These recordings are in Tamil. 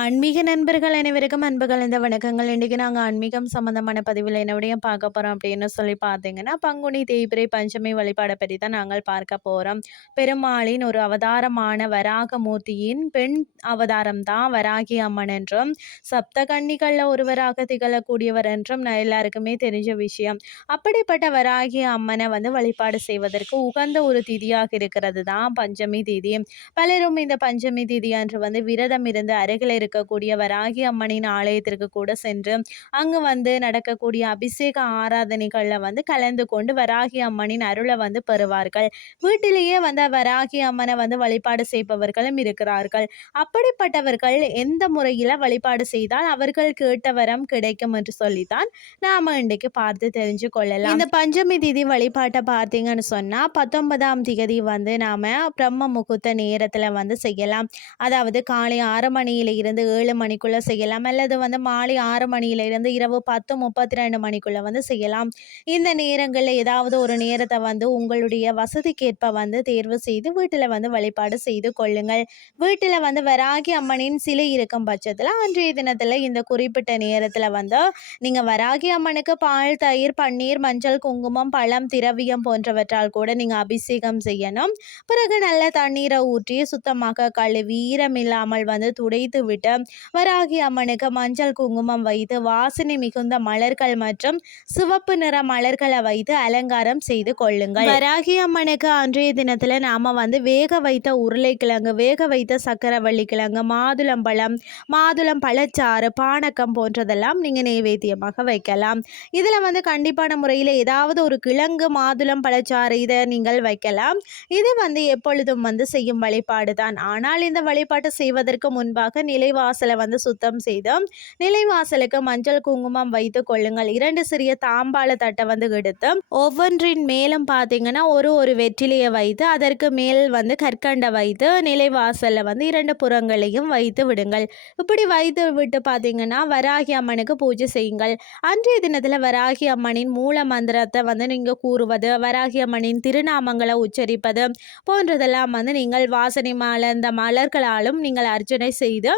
ஆன்மீக நண்பர்கள் அனைவருக்கும் அன்புகள் இந்த வணக்கங்கள். இன்றைக்கி நாங்கள் ஆன்மீகம் சம்மந்தமான பதிவில் என்னுடைய பார்க்க போகிறோம் அப்படின்னு சொல்லி பார்த்தீங்கன்னா பங்குனி தேய்பிரை பஞ்சமி வழிபாடை பற்றி தான் நாங்கள் பார்க்க போகிறோம் பெருமாளின் ஒரு அவதாரமான வராக மூர்த்தியின் பெண் அவதாரம் தான் வராகி அம்மன் என்றும் சப்த கண்ணிகளில் ஒருவராக திகழக்கூடியவர் என்றும் எல்லாருக்குமே தெரிஞ்ச விஷயம். அப்படிப்பட்ட வராகி அம்மனை வந்து வழிபாடு செய்வதற்கு உகந்த ஒரு திதியாக இருக்கிறது தான் பஞ்சமி திதி. பலரும் இந்த பஞ்சமி திதி அன்று வந்து விரதம் இருந்து அருகில் இருக்கக்கூடிய வராகி அம்மனின் ஆலயத்திற்கு கூட சென்று அங்கு வந்து நடக்கக்கூடிய அபிஷேக ஆராதனைகளில் வந்து கலந்து கொண்டு வராகி அம்மனின் அருளை வந்து பெறுவார்கள். வீட்டிலேயே வந்து வராகி அம்மனை வந்து வழிபாடு செய்பவர்களும் இருக்கிறார்கள். அப்படிப்பட்டவர்கள் எந்த முறையில் வழிபாடு செய்தால் அவர்கள் கேட்ட வரம் கிடைக்கும் என்று சொல்லித்தான் நாம இன்றைக்கு பார்த்து தெரிஞ்சு கொள்ளலாம். இந்த பஞ்சமி திதி வழிபாட்டை பார்த்தீங்கன்னு சொன்னால் பத்தொன்பதாம் திகதி வந்து நாம் பிரம்ம முகூர்த்த நேரத்தில் வந்து செய்யலாம். அதாவது காலை ஆறு மணியில வந்து ஏழு மணிக்குள்ளே செய்யலாம். அல்லது வந்து மாலை ஆறு மணியிலிருந்து இரவு பத்து முப்பத்தி ரெண்டு மணிக்குள்ளே வந்து செய்யலாம். இந்த நேரங்களில் ஏதாவது ஒரு நேரத்தை வந்து உங்களுடைய வசதிக்கேற்ப வந்து தேர்வு செய்து வீட்டில் வந்து வழிபாடு செய்து கொள்ளுங்கள். வீட்டில் வந்து வராகி அம்மனின் சிலை இருக்கும் பட்சத்தில் அன்றைய தினத்தில் இந்த குறிப்பிட்ட நேரத்தில் வந்து நீங்கள் வராகி அம்மனுக்கு பால் தயிர் பன்னீர் மஞ்சள் குங்குமம் பழம் திரவியம் போன்றவற்றால் கூட நீங்கள் அபிஷேகம் செய்யணும். பிறகு நல்ல தண்ணீரை ஊற்றி சுத்தமாக கழுவி ஈரமில்லாமல் வந்து துடைத்து விட்டு வராகி அம்மனுக்கு மஞ்சள் குங்குமம் வைத்து வாசனை மிகுந்த மலர்கள் மற்றும் சிவப்பு நிற மலர்களை வைத்து அலங்காரம் செய்து கொள்ளுங்கள். வராகி அம்மனுக்கு அன்றைய தினத்தில் நாம வந்து வேக வைத்த உருளைக்கிழங்கு வேக வைத்த சக்கரவள்ளி கிழங்கு மாதுளம்பழம் மாதுளம் பழச்சாறு பானக்கம் போன்றதெல்லாம் நீங்கள் நைவேத்தியமாக வைக்கலாம். இதில் வந்து கண்டிப்பான முறையில் ஏதாவது ஒரு கிழங்கு மாதுளம் பழச்சாறு இதை நீங்கள் வைக்கலாம். இது வந்து எப்பொழுதும் வந்து செய்யும் வழிபாடு தான் ஆனால் இந்த வழிபாட்டை செய்வதற்கு முன்பாக நிலைவாசலை வந்து சுத்தம் செய்து நிலைவாசலுக்கு மஞ்சள் குங்குமம் வைத்து கொள்ளுங்கள். இரண்டு சிறிய தாம்பாள தட்டை வந்து எடுத்து ஒவ்வொன்றின் மேலும் பார்த்தீங்கன்னா ஒரு ஒரு வெற்றிலையை வைத்து அதற்கு மேல் வந்து கற்கண்டை வைத்து நிலைவாசலில் வந்து இரண்டு புறங்களையும் வைத்து விடுங்கள். இப்படி வைத்து விட்டு பார்த்தீங்கன்னா வராகி அம்மனுக்கு பூஜை செய்யுங்கள். அன்றைய தினத்தில் வராகி அம்மனின் மூல மந்திரத்தை வந்து நீங்கள் கூறுவது வராகி அம்மனின் திருநாமங்களை உச்சரிப்பது போன்றதெல்லாம் வந்து நீங்கள் வாசனை மலர்ந்த மலர்களாலும் நீங்கள் அர்ச்சனை செய்து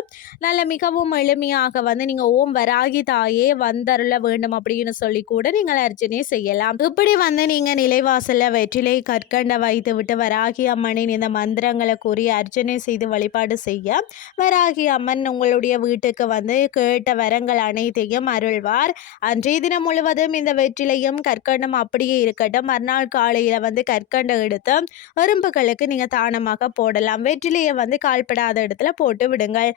நல்ல மிகவும் எளிமையாக வந்து நீங்கள் ஓம் வராகி தாயே வந்தருள வேண்டும் அப்படின்னு சொல்லி கூட நீங்கள் அர்ச்சனை செய்யலாம். இப்படி வந்து நீங்கள் நிலைவாசலில் வெற்றிலை கற்கண்ட வைத்து விட்டு வராகி அம்மனின் இந்த மந்திரங்களை கூறி அர்ச்சனை செய்து வழிபாடு செய்ய வராகி அம்மன் உங்களுடைய வீட்டுக்கு வந்து கேட்ட வரங்கள் அனைத்தையும் அருள்வார். அன்றைய தினம் முழுவதும் இந்த வெற்றிலையும் கற்கண்டம் அப்படியே இருக்கட்டும். மறுநாள் காலையில் வந்து கற்கண்டம் எடுத்து எறும்புகளுக்கு நீங்கள் தானமாக போடலாம். வெற்றிலையை வந்து கால்படாத இடத்துல போட்டு விடுங்கள்.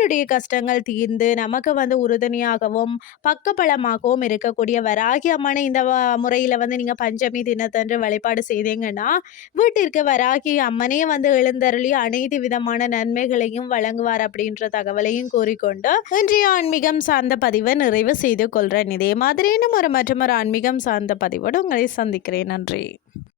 நம்மளுடைய கஷ்டங்கள் தீர்ந்து நமக்கு வந்து உறுதுணையாகவும் பக்கபலமாகவும் இருக்கக்கூடிய வராகி அம்மனை இந்த முறையில் வந்து நீங்கள் பஞ்சமி தினத்தன்று வழிபாடு செய்தீங்கன்னா வீட்டிற்கு வராகி அம்மனே வந்து எழுந்தருளி அனைத்து விதமான நன்மைகளையும் வழங்குவார் அப்படின்ற தகவலையும் கூறிக்கொண்டு இன்றைய ஆன்மீகம் சார்ந்த பதிவை நிறைவு செய்து கொள்கிறேன் இதே மாதிரி இன்னும் ஒரு மற்றொரு ஆன்மீகம் சார்ந்த பதிவோடு உங்களை சந்திக்கிறேன். நன்றி.